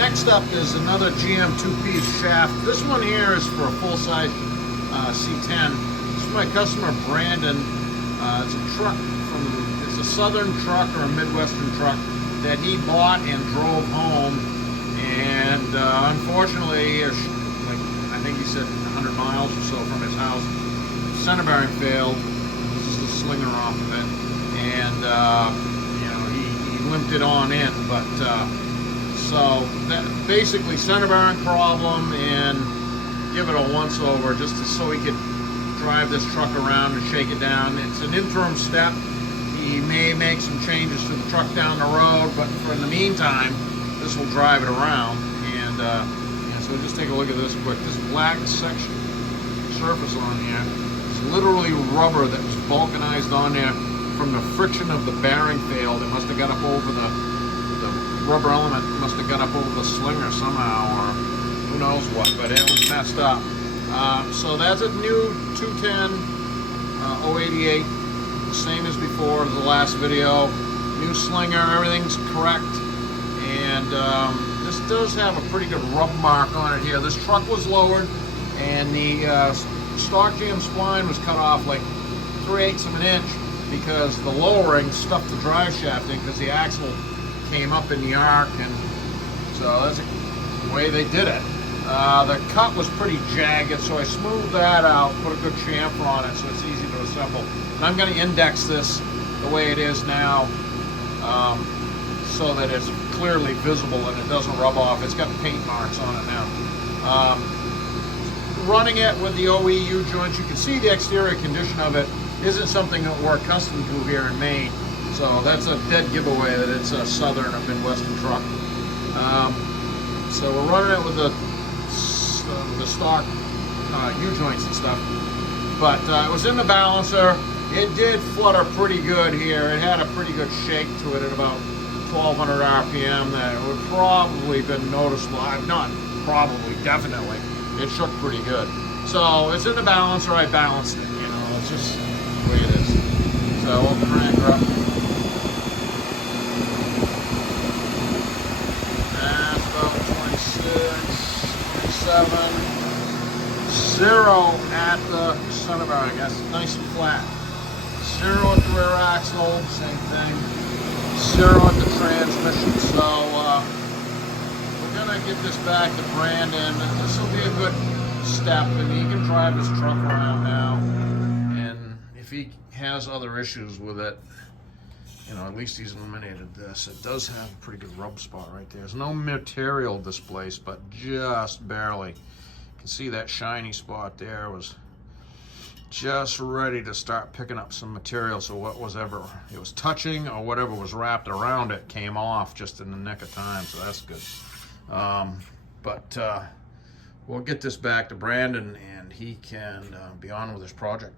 Next up is another GM two-piece shaft. This one here is for a full-size C10. This is my customer Brandon. It's a truck it's a southern truck or a Midwestern truck that he bought and drove home. And unfortunately, like I think he said 100 miles or so from his house, center bearing failed. This is the slinger off of it, and you know, he limped it on in. But so that basically center bearing problem, and give it a once over just so he could drive this truck around and shake it down. It's an interim step. He may make some changes to the truck down the road, but for in the meantime, this will drive it around. And yeah, so just take a look at this quick. This black section surface on here is literally rubber that was vulcanized on there from the friction of the bearing fail. It must have got up over the rubber element, must have got up over the slinger somehow, or who knows what, but it was messed up. So that's a new 210 088, the same as before, the last video. New slinger, everything's correct. And this does have a pretty good rub mark on it here. This truck was lowered, and the stock GM spline was cut off like 3/8 of an inch because the lowering stuffed the drive shaft in because the axle came up in the arc, and so that's the way they did it. The cut was pretty jagged, so I smoothed that out, put a good chamfer on it so it's easy to assemble. And I'm going to index this the way it is now, so that it's clearly visible and it doesn't rub off. It's got paint marks on it now. Running it with the OEU joints, you can see the exterior condition of it isn't something that we're accustomed to here in Maine. So that's a dead giveaway that it's a southern or Midwestern truck. So we're running it with the stock U-joints and stuff. But it was in the balancer. It did flutter pretty good here. It had a pretty good shake to it at about 1200 RPM that would probably been noticeable. Not probably, definitely. It shook pretty good. So it's in the balancer. I balanced it. You know, it's just the way it is. So we'll crank her up. That's about 26, 27. 0 at the center bearing. That's nice and flat. 0 at the rear axle, same thing. 0 at the transmission. So we're gonna get this back to Brandon. This will be a good step, and he can drive his truck around now. And if he has other issues with it, you know, at least he's eliminated this. It does have a pretty good rub spot right there. There's no material displaced, but just barely. You can see that shiny spot there was just ready to start picking up some material. So whatever it was touching or whatever was wrapped around it came off just in the nick of time. So that's good. But we'll get this back to Brandon, and he can be on with his project.